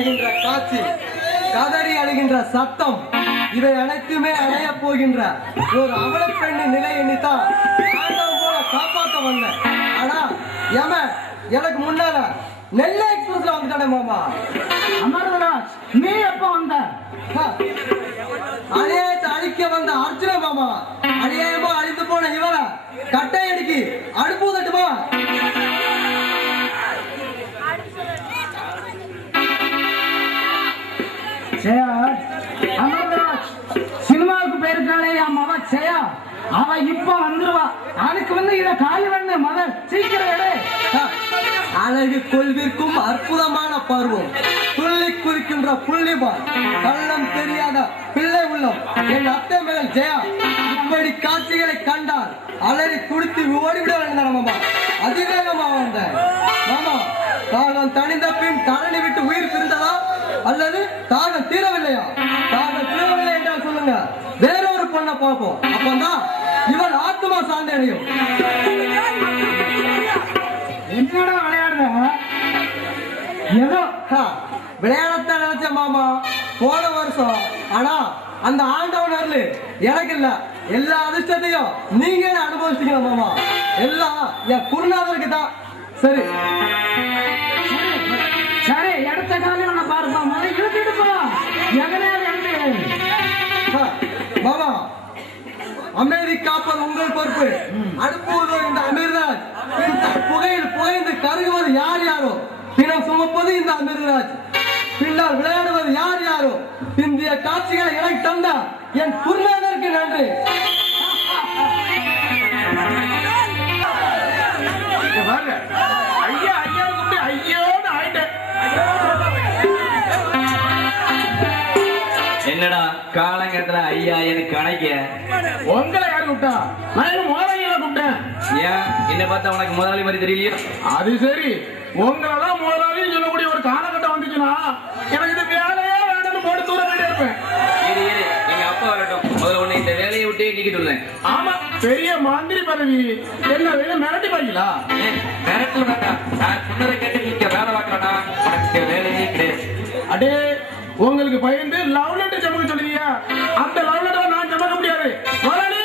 அழுகின்ற காட்சி, கதறி அழுகின்ற சத்தம், இவை அனைத்துமே அடைய போகின்ற ஒரு அவல பெண்ணின் நிலை எண்ணித்தான் ஆண்டவன் போல காப்பாற்ற வந்தேன். ஆனா எனக்கு முன்னால நெல்லை எக்ஸ்பிரஸ்ல வந்துட்டானே மாமா. அமர்தராஜ், நீ எப்ப வந்த? அநியாயத்தை அழிக்க வந்த அர்ஜுன மாமா. அநியாயமா அழிந்து போன இவர கட்டை அடிக்கி அடுப்பு தட்டுமா? அமர்தராஜ், சினிமாவுக்கு போயிருக்காளே என் மவ ஜெயா, அவ இப்ப வந்துருவா. அதுக்கு வந்து இத காலி பண்ண மதர் சீக்கிரம் எடு. அழகு கொள்விற்கும் அற்புதமான பருவம், துள்ளி குதிக்கின்ற புள்ளிபால், கள்ளம் தெரியாத பிள்ளை உள்ளம் என் அத்தை மகள் ஜெயா இப்படி காட்சிகளை கண்டால் அலறி குடித்து ஓடிவிட வேண்டாம் மாமா. அதிவேகமா வந்தேன் மாமா. தாகம் தணிந்த பின் தரணி விட்டு உயிர் பிரிந்ததா அல்லது தாகம் தீரவில்லையா? தாகம் தீரவில்லை என்றால் சொல்லுங்க, வேறொரு பொண்ணை பார்ப்போம். அப்பதான் இவன் ஆத்மா சார்ந்த அடையும். என்னடா விளையாடுற? ஏதோ விளையாடத்த நினைச்ச மாமா போன வருஷம். ஆனா அந்த ஆண்டவன் அருள் எனக்கு இல்ல. எல்லா அதிர்ஷ்டத்தையும் நீங்க அனுபவிச்சீங்க மாமா. எல்லாம் என் குருநாதருக்கு தான். சரி சரி, எடுத்த காலையில் நான் பாருப்பா, முதல்ல இழுத்துட்டு போ. மாமா, அமைதி காப்பது உங்கள் பொறுப்பு. அடுப்புவதோ இந்த அமீர்ராஜ். புகையில் புகைந்து கருகுவது யார் யாரோ, பிணம் சுமப்பது இந்த அமீர்ராஜ். பின்னால் விளையாடுவது யார் யாரோ. இந்திய காட்சிகளை எனக்கு தந்த என் குருநாதருக்கு நன்றி. ஐயா ஐயா ஐயோன்னு ஆயிட்டேன். என்னடா காலங்கத்துல ஐயா எனக்கு அணைக்க உங்களை யாரு கூப்பிட்டா? நான் முதலாளிகளை கூப்பிட்டேன். ஏன் என்ன பார்த்தா உனக்கு முதலாளி மாதிரி தெரியலையா? அது சரி, உங்களெல்லாம் முதலாளின்னு சொல்லக்கூடிய ஒரு காலகட்டம் வந்துச்சுன்னா எனக்கு இது வேலையே வேணும்னு போட்டு தூர வேண்டிய இருப்பேன். இரு இரு, எங்க அப்பா வரட்டும். முதல்ல உன்னை இந்த வேலையை விட்டே நீக்கிட்டு விடுறேன். ஆமா, பெரிய மந்திரி பதவி என்ன வேலை மிரட்டி பாக்கலா? மிரட்டல வேண்டாம். நான் சொன்னதை கேட்டு நீங்க வேலை பார்க்கறா, உனக்கு வேலையே கிடையாது. அடே, உங்களுக்கு பயந்து லவ் லெட்டர் ஜமக்க சொல்லுவீங்க. அந்த லவ் லெட்டர் நான் ஜமக்க முடியாது. முதலாளி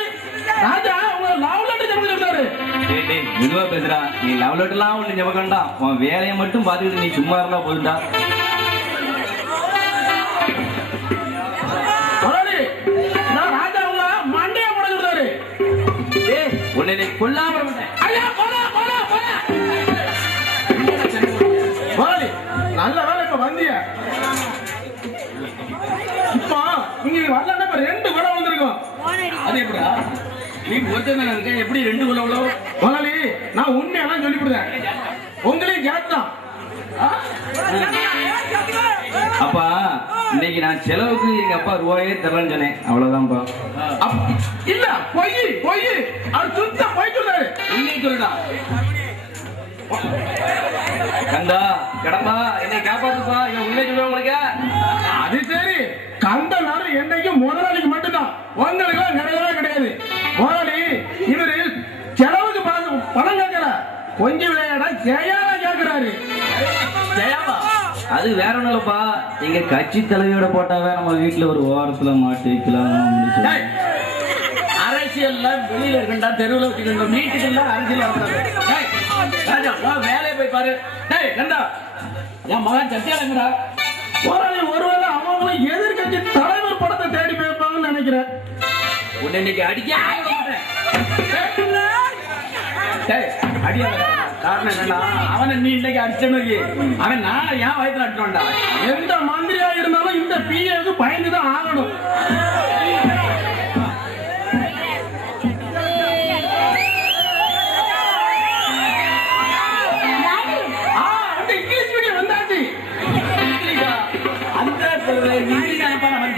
ராஜா உங்க லவ் லெட்டர் ஜமக்க சொல்றாரு. டேய் மெதுவா பேசுறா. நீ லவ் லெட்டர்லாம் ஒண்ணு ஜமக்க வேண்டாம். உன் வேலையை மட்டும் பார்த்துக்கிட்டு நீ சும்மா இருந்தா போதுண்டா. முதலாளி, நான் ராஜா உங்க மண்டைய போட சொல்றாரு. டேய் உன்னை நீ கொல்லாம விட்டேன். ஐயா போடா போடா போடா. முதலாளி, நல்ல வேலை இப்ப வந்திய. இப்ப நீங்க வரலன்னா இப்ப 2 குலம் வந்திருக்கும். அது எப்படா? நீ ஒருத்தன் இருக்க, எப்படி 2 குலம்? முதலாளி, நான் உண்மையெல்லாம் சொல்லிவிடுறேன். உங்களையும் கேட்டான். அப்பா, இன்னைக்கு நான் செலவுக்கு எங்க அப்பா ரூபாயே தரலன்னு சொன்னேன். அவ்வளவுதான்ப்பா. இல்ல, பொய் பொய். அவர் சுத்த பொய் சொல்றாரு. உண்மையை சொல்லுடா. கண்டா கடம்பா, என்னை காப்பாத்துப்பா. இவன் உண்மையை சொல்லுவா உங்களுக்கு? அது சரி, கந்த நாள் என்னைக்கும் முதலாளிக்கு மட்டும்தான், உங்களுக்கு நிறையவே கிடையாது. முதலாளி இவரு செலவுக்கு பணம் கேட்கல, கொஞ்சம் விளையாட ஜெயால கேட்கிறாரு. ஜெயாவா? அது வேற ஒண்ணுலப்பா. எங்க கட்சி தலைவியோட போட்டாவே நம்ம வீட்டுல ஒரு ஓரத்துல மாட்டு வைக்கலாம். அரசியல்ல வெளியில இருக்கா, தெருவில் வச்சுக்கணும். வீட்டுக்குள்ள அரசியல் ராஜா வேலையை போய் பாரு. கண்டா, என் மகன் சத்தியாலங்கடா. ஒருவேளை அவங்களும் எதிர்கட்சி தலைவர் படத்தை தேடி போயிருப்பாங்கன்னு நினைக்கிறேன். உன்னை இன்னைக்கு அடிக்க காரணம் என்னன்னா, அவனை நீ இன்னைக்கு அடிச்சனு, அவன் நான் ஏன் வயத்துல அடிச்சோம்டா. எந்த மந்திரியா இருந்தாலும் இந்த பிஏக்கு பயந்துதான் ஆகணும். இங்கிலீஷ் மீடியம் வந்தாச்சு. அந்த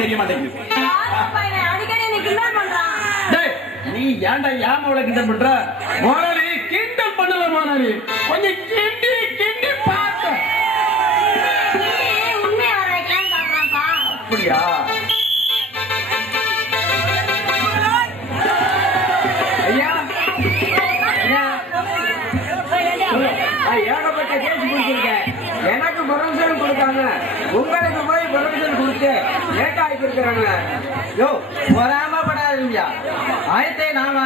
தெரிய மாட்டேங்குது. நீ ஏன்டா ஏமாவளை கிண்டல் பண்ற? முதலாளி கிண்டல் பண்ணல. முதலாளி கொஞ்சம் கிண்டி கிண்டி பார்த்த. அப்படியா? ஐயா ஏகப்பட்ட கேஸ் கொடுத்திருக்கேன். எனக்கு பரமசனம் கொடுத்தாங்க. உங்களுக்கு போய் பர்மிஷன் கொடுத்து லேட் ஆகி இருக்கிறாங்க. யோ பொறாமப்படாதீங்க. ஆயத்தை நாம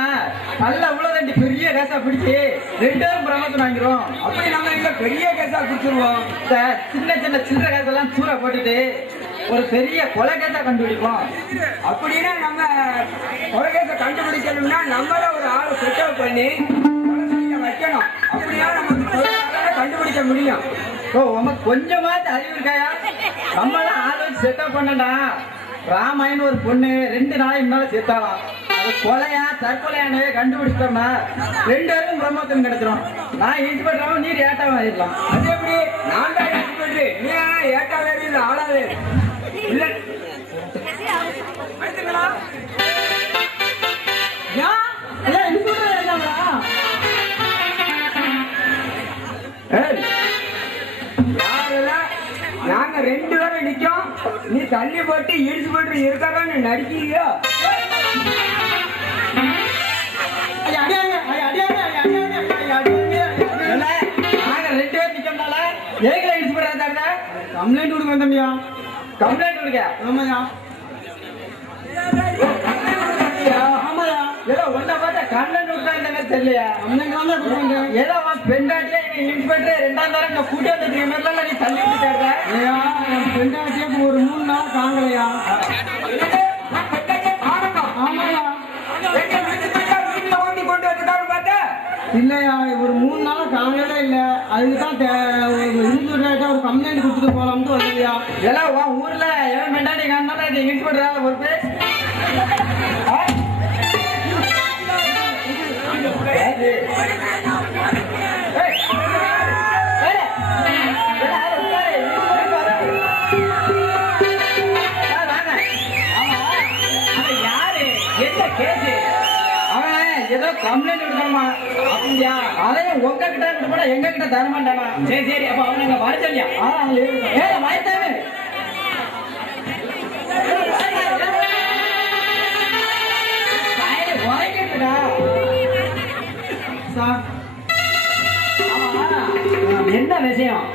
நல்ல உள்ள பெரிய கேசா பிடிச்சி 2 பேரும் பிரமத்து வாங்கிறோம். அப்படி நம்ம இங்க பெரிய கேஸா குடிச்சிருவோம். சின்ன சின்ன சில்லற கேசெல்லாம் தூர போட்டுட்டு ஒரு பெரிய கொலை கேசா கண்டுபிடிப்போம். அப்படின்னா நம்ம கொலைகேசை கண்டுபிடிக்கணும்னா நம்மள ஒரு ஆளை செட்டப் பண்ணி வைக்கணும். அப்படியா நமக்கு கண்டுபிடிக்க முடியும். ஓ உனக்கு கொஞ்சமாவது அறிவு இருக்காயா? நம்மளாம் ஆள் வச்சு செட்டப் பண்ணடா. ராமாயணம் ஒரு பொண்ணு 2 நாளைக்கு முன்னால செத்தாலாம். அது கொலையா தற்கொலையானே கண்டுபிடிச்சோம்னா 2 பேருக்கும் பிரம்மோத்தம் கிடைச்சிடும். நான் இன்ஸ்பெக்டராகவும் நீர் ஏட்டாவும் ஆயிடலாம். அது எப்படி? நான் தான் எக்ஸ்பெர்ட். நீ ஏட்டாவே இல்லை ஆளாவே இல்லை. நாங்க 2 பேரும் நிக்கோம். நீ தள்ளி போட்டு இடிச்சு போட்டு இருக்காதான் நடிக்கிறியோ? நாங்க 2 பேர் நிக்கோம்னால ஏகல இன்ஸ்பெக்டரா கம்ப்ளைண்ட் கொடுக்க வந்தோம்யா. கம்ப்ளைண்ட் கொடுக்க. ஆமாயா ஆமாயா ஏதோ ஒன்ன பார்த்தா கம்ப்ளைண்ட் கொடுத்தா இந்த மாதிரி தெரியலையா? கம்ப்ளைண்ட் தான் கொடுப்பாங்க. ஏதோ பெண்டாட்டியா இன்ஸ்பெக்டர் 2ஆம் தரம் இந்த கூட்டி வந்து மாதிரிலாம் நீ தள்ளி விட்டுற. ஐயா என் பெண்டாட்டியே ஒரு 3 நாள் காங்கலையா. ஆமாயா ஓட்டி கொண்டு வந்துட்டாரு பார்த்தா இல்லையா ஒரு 3 நாள் காங்கலே இல்ல. அதுக்கு தான் ஒரு கம்ப்ளைண்ட் கொடுத்துட்டு போலாம்னு வந்தீங்க. எல்லாம் உன் ஊர்ல எவன் பெண்டாட்டி காரணம் இது இன்ஸ்பெக்டர் ஒரு பேர் ஏதோ கம்ப்ளைண்ட் கொடுக்கணுமா? அப்படியா? அதையும் உங்க கிட்ட கூட எங்க கிட்ட தர மாட்டானா? சரி சரி அப்ப அவனுங்க வரச்சல்லையா? வயத்தானே உரைக்கிட்டுடா சார். என்ன விஷயம்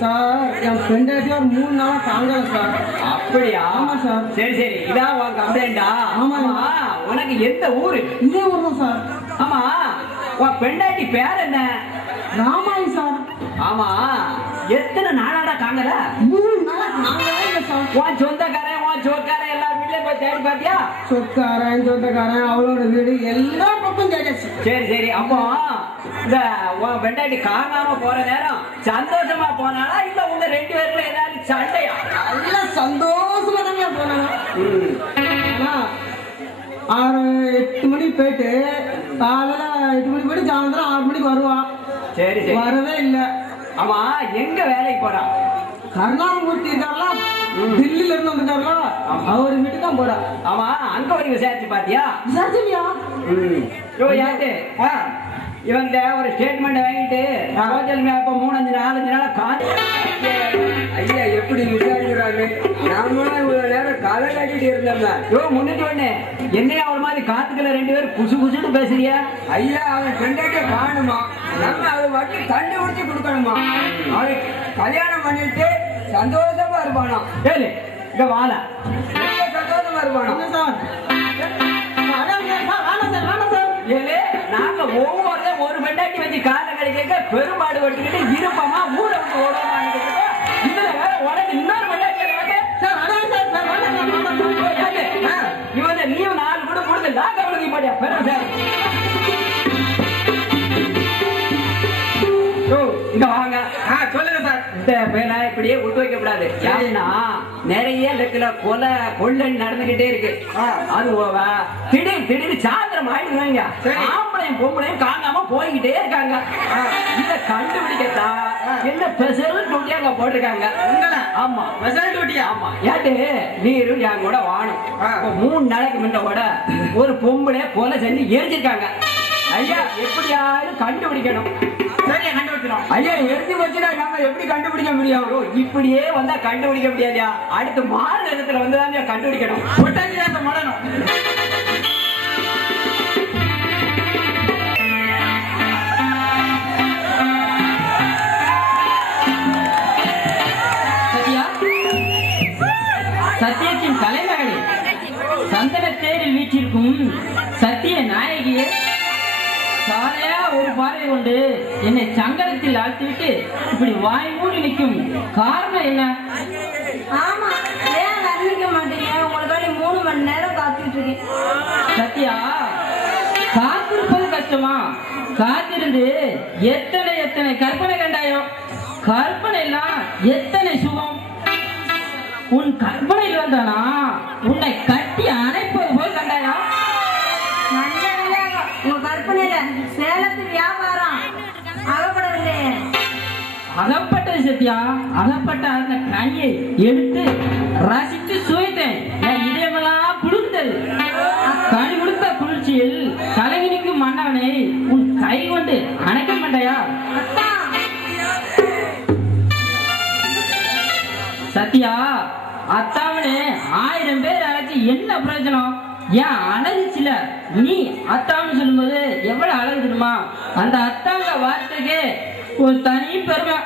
சார் என் பெண்டாட்டியே ஒரு 3 நாளா காங்கல சார். அப்படியா? ஆமா சார். சரி சரி இதான் உன் கம்ப்ளைண்டா? ஆமாமா. உனக்கு எந்த ஊரு? இதே ஊர் தான் சார். ஆமா உன் பெண்டாட்டி பேர் என்ன? ராமாயி சார். ஆமா எத்தனை நாளாடா காங்கல? 3 நாளா காங்கலே இல்ல சார். உன் சொந்தக்காரன் உன் சோக்காரன் எல்லா வீட்லயும் போய் தேடி பாத்தியா? சொக்காரன் சொந்தக்காரன் அவளோட வீடு எல்லா பக்கம் கேட்டாச்சு. சரி சரி அப்போ இந்த உன் பெண்டாட்டி காணாம போற நேரம் சந்தோஷமா போனாலா இல்ல உங்க 2 பேருக்குள்ள ஏதாவது சண்டையா? நல்ல சந்தோஷமா தாங்க போனாங்க. ஆனா 8 மணிக்கு போயிட்டு காலையில 8 மணிக்கு போயிட்டு சாயந்தரம் 6 மணிக்கு வருவா. சரி சரி வரவே இல்ல. ஆமா எங்க வேலைக்கு போறான்? கருணாமூர்த்தி இருக்காருல தில்லில இருந்து வந்திருக்காருல அவர் வீட்டுக்கு தான் போறா. ஆமா அங்க போய் விசாரிச்சு பாத்தியா? விசாரிச்சியா? யாரு இவங்க ஒரு ஸ்டேட்மெண்ட் வாங்கிட்டு சோசியல் மேப்ப 3-5 நாளா காத்து. ஐயா எப்படி விசாரிக்கிறாங்க? நாமளும் இவ்வளவு நேரம் கதை கட்டிட்டு இருந்தோம்ல. முன்னிட்டு ஒண்ணு என்னையா ஒரு மாதிரி காத்துக்கல 2 பேரும் குசு குசுன்னு பேசுறியா? ஐயா அவன் பெண்டாட்டிய காணுமா? நம்ம அதை வட்டி கண்டுபிடிச்சு கொடுக்கணுமா? அவன் கல்யாணம் பண்ணிட்டு சந்தோஷமா இருப்பானா? ஏழு இங்க வாழ சந்தோஷமா இருப்பானா? என்ன சார்? ஏழு நாங்க ஒவ்வொருத்தரும் ஒரு பெண்டாட்டி வச்சு காலை கழிக்க பெரும்பாடு வட்டுக்கிட்டு இருப்போமா ஊரை விட்டு ஓடுவோம். இதுல உனக்கு இன்னொரு பெண்டாட்டி இவன் நீயும் 4 கூட கொடுத்து நான் கவனிக்க மாட்டியா? பெரும் சார் இங்க வாங்க. சொல்லுங்க சார். இந்த பேனா இப்படியே விட்டு வைக்க கூடாது. ஏன்னா நிறைய இடத்துல கொள்ளை நடந்துகிட்டே இருக்கு. அது திடீர்னு சாயந்தரம் ஆயிடுவாங்க. ஆம்பளையும் பொம்பளையும் காணாம போய்கிட்டே இருக்காங்க. இத கண்டுபிடிக்கத்தான் என்ன ஸ்பெஷல் டியூட்டி அங்க போட்டிருக்காங்க. ஆமா ஸ்பெஷல் டியூட்டி. ஆமா ஏட்டு நீரு என் கூட வாணும். 3 நாளைக்கு முன்ன கூட ஒரு பொம்பளை கொலை செஞ்சு எரிஞ்சிருக்காங்க. ஐயா எப்படியாவது கண்டுபிடிக்கணும். சரியா கண்டுபிடிக்கிறோம். ஐயா எழுதி வச்சுனா நம்ம எப்படி கண்டுபிடிக்க முடியும்? இப்படியே வந்தா கண்டுபிடிக்க முடியாதா? அடுத்து மாறு நேரத்துல வந்து தான் கண்டுபிடிக்கணும். ஒட்டாஞ்சி மடணும். சத்யா சத்தியத்தின் தலைமகளே, சந்தன தேரில் வீற்றிருக்கும் சத்திய நாயகியே, சாலையா ஒரு பார்வை கொண்டு என்னை சங்கடத்தில் ஆழ்த்திவிட்டு இப்படி வாய் மூடி நிற்கும் காரணம் என்ன? ஆமா, ஏன் வர்ணிக்க மாட்டீங்க? உங்களுக்காண்டி 3 மணி நேரம் காத்துட்டு இருக்கேன். சத்யா, காத்திருப்பது கஷ்டமா? காத்திருந்து எத்தனை எத்தனை கற்பனை கண்டாயோ. கற்பனை எல்லாம் எத்தனை சுகம். உன் கற்பனையில் வந்தானா உன்னை கட்டி அணைப்பது போல் கண்டாயா? நல்ல வேலையாக உங்க கற்பனையில சேலத்து வியாபாரம் அகப்படவில்லையே. அகப்பட்டது சத்யா, அகப்பட்ட அந்த கனியை எடுத்து ரசித்து சுவைத்தேன். என் இதயமெல்லாம் குளிர்ந்தது. கனி கொடுத்த குளிர்ச்சியில் கலங்கி நிற்கும் மன்னவனை உன் கை கொண்டு அணைக்க மாட்டாயா? அத்தா, சத்யா, அத்தாவனே 1000 பேர் அழைச்சி என்ன பிரயோஜனம்? ஏன் அழகு சில நீ அத்தான்னு சொல்லும்போது எவ்வளவு அழகு தெரியுமா? அந்த அத்தாங்க வார்த்தைக்கு ஒரு தனி பெருமை.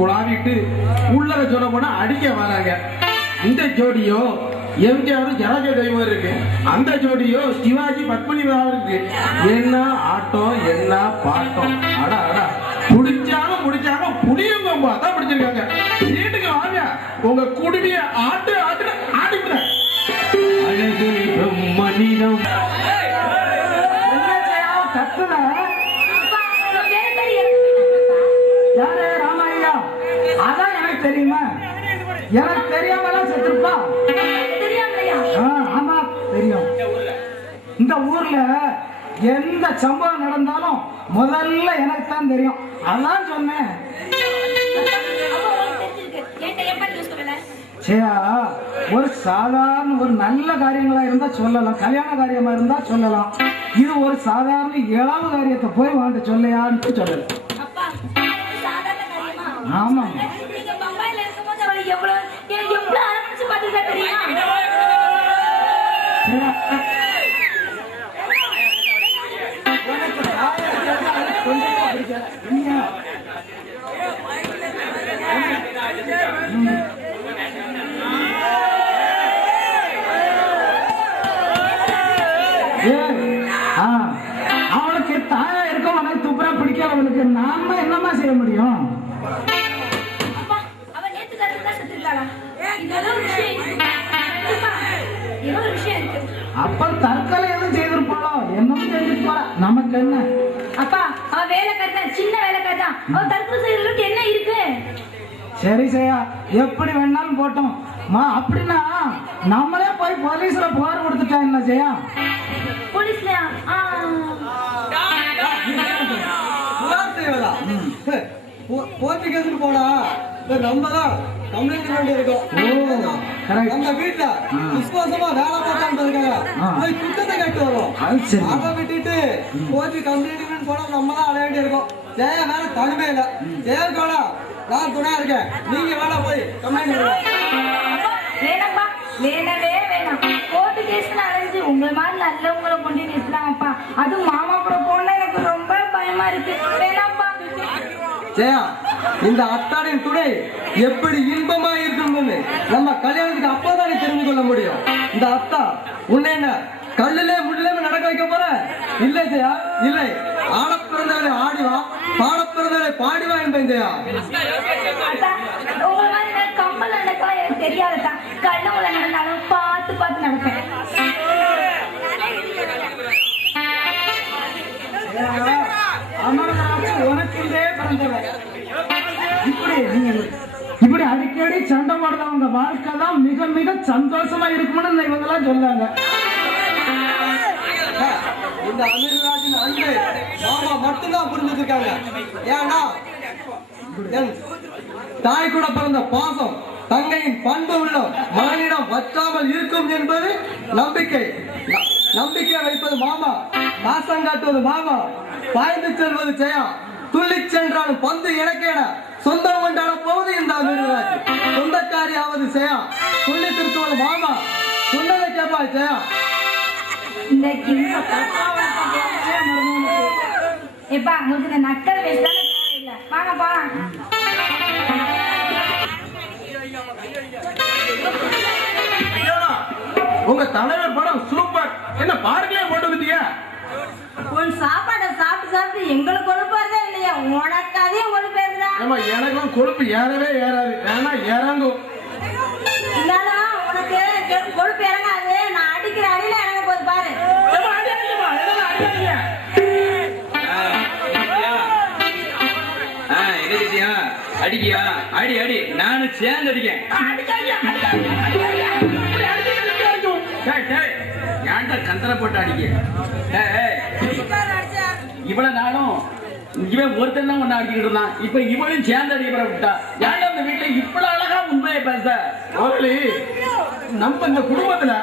குழாவிட்டு உள்ளத சொல்ல போனா அடிக்க வராங்க. இந்த ஜோடியோ எம்ஜிஆர் ஜனஜ தெய்வம் இருக்கு, அந்த ஜோடியோ சிவாஜி பத்மினி இருக்கு. என்ன ஆட்டம், என்ன பாட்டம்! அடா அடா, முடிச்சாங்க புளியங்கம்பா தான் பிடிச்சிருக்காங்க. வீட்டுக்கு வாங்க, உங்க குடுமைய ஆட்டு ஆட்டு ஆடிக்கிற அழகு மனிதம். கத்துன யாரு? ராமையா. அதான் எனக்கு தெரியுமா? எனக்கு தெரியாமலாம் செத்துருப்பா. ஆமா தெரியும். இந்த ஊர்ல எந்த சம்பவம் நடந்தாலும் முதல்ல எனக்கு தான் தெரியும். அதான் சொன்னேன். சரியா, ஒரு சாதாரண ஒரு நல்ல காரியங்களா இருந்தா சொல்லலாம், கல்யாண காரியமா இருந்தா சொல்லலாம். இது ஒரு சாதாரண இளவு காரியத்தை போய் வாண்ட சொல்லையான்னு சொல்லல. ஆமா, அவனுக்கு தாயா இருக்கும், அவனுக்கு துப்புரா பிடிக்காத அவனுக்கு நாம என்னமா செய்ய முடியும்? அப்ப தற்கொலை எதுவும் செய்திருப்பாளோ? என்னமோ செஞ்சிருப்பா, நமக்கு என்ன? அப்பா அவ வேலை கட்டான், சின்ன வேலை கட்டான், அவ தற்கொலை செய்யறதுக்கு என்ன இருக்கு? சரி செய்யா, எப்படி வேணாலும் போட்டோம். அப்படின்னா நம்மளே போய் போலீஸ்ல புகார் கொடுத்துட்டா என்ன செய்யா? போலீஸ்லயா? புகார் செய்வதா? போர்ச்சுகேஸுக்கு போனா நம்ம தான் கம்ப்ளைண்ட் பண்ணி இருக்கோம். நம்ம வீட்டுல விசுவாசமா வேலை பார்த்தான்றதுக்காக போய் குற்றத்தை கட்டு வரும். அதை விட்டுட்டு போச்சு கம்ப்ளைண்ட் போனா நம்ம தான் அடைய வேண்டி இருக்கோம். ஜெயா வேற தனிமே இல்லை. ஜெயக்கோடா நான் துணையா இருக்கேன், நீங்க வேணா போய் கம்ப்ளைண்ட் வேணாப்பா, வேணவே வேணாம். கோர்ட்டு கேஸ் அடைஞ்சு உங்களை மாதிரி நல்லவங்களை கொண்டு நிறுத்தலாம்ப்பா. அதுவும் மாமா கூட போனா எனக்கு ரொம்ப பயமா இருக்கு. வேணாப்பா. ஜெயா, இந்த அத்தாரின் துணை எப்படி இன்பமா இருக்கும்னு நம்ம கல்யாணத்துக்கு அப்போதான் தெரிந்து கொள்ள முடியும். இந்த அத்தா உன்னை என்ன கல்லுல முள்ளிலே நடக்க வைக்க போற? இல்லை ஜெயா, இல்லை. ஆட பிறந்தவரை ஆடிவா, பாட பிறந்தவரை பாடிவா என்பேன் ஜெயா. உங்களை மாதிரி கம்பல் நடக்கலாம் எனக்கு தெரியாதுதான். கல்லுங்களை நடந்தாலும் பார்த்து பார்த்து நடப்பேன். உனக்குள்ளே பிறந்தவன் இப்படி அடிக்கடி சண்டை போடுறவங்க வாழ்க்கை தான் மிக மிக சந்தோஷமா இருக்கும்னு இவங்க எல்லாம் சொல்லாங்க. இந்த அமீர்ராஜின் அன்பு மாமா மட்டும்தான் புரிஞ்சுருக்காங்க. ஏன்னா தாய் கூட பிறந்த பாசம், தங்கையின் பண்பு உள்ளம் மகனிடம் வற்றாமல் இருக்கும் என்பது நம்பிக்கை. நம்பிக்கை வைப்பது மாமா, பாசம் காட்டுவது மாமா, பாய்ந்து செல்வது ஜெயா. துள்ளி சென்றாலும் பந்து எனக்கேட சொந்தம் கொண்டாட போவது இந்த அமீர்ராஜ். சொந்தக்காரியாவது ஜெயா, துள்ளி திருத்துவது மாமா, சொன்னதை கேட்பா ஜெயா. எப்பா உங்களுக்கு இந்த நக்கல் பேசலாம் தேவையில்லை. வாங்க போலாம். உங்க தலைவர் படம் சூப்பர். என்ன பார்க்கலே போட்டு வந்துட்டீங்க? உன் சாப்பாடை சாப்பிட்டு சாப்பிட்டு எங்களுக்கு கொழுப்பு வருதா இல்லையா? உனக்கு அதே கொழுப்பு வருதா? எனக்கும் கொழுப்பு ஏறவே ஏறாது, வேணா இறங்கும். இருந்தாலும் உனக்கு கொழுப்பு இறங்காது. நான் அடிக்கிற அடியில இறங்க போது பாரு. அடிக்கியா? அடி அடி, நானும் சேர்ந்து அடிக்கேன். ஏன்டா கந்தனை போட்டு அடிக்க? இவ்வளவு நாளும் இவன் ஒருத்தன் தான் ஒண்ணு அடிக்கிட்டு இருந்தான். இப்ப இவளையும் சேர்ந்து அடிக்கிற விட்டா. ஏன்டா அந்த வீட்டுல இவ்வளவு அழகா உண்மையை பேச? நம்ம இந்த குடும்பத்துல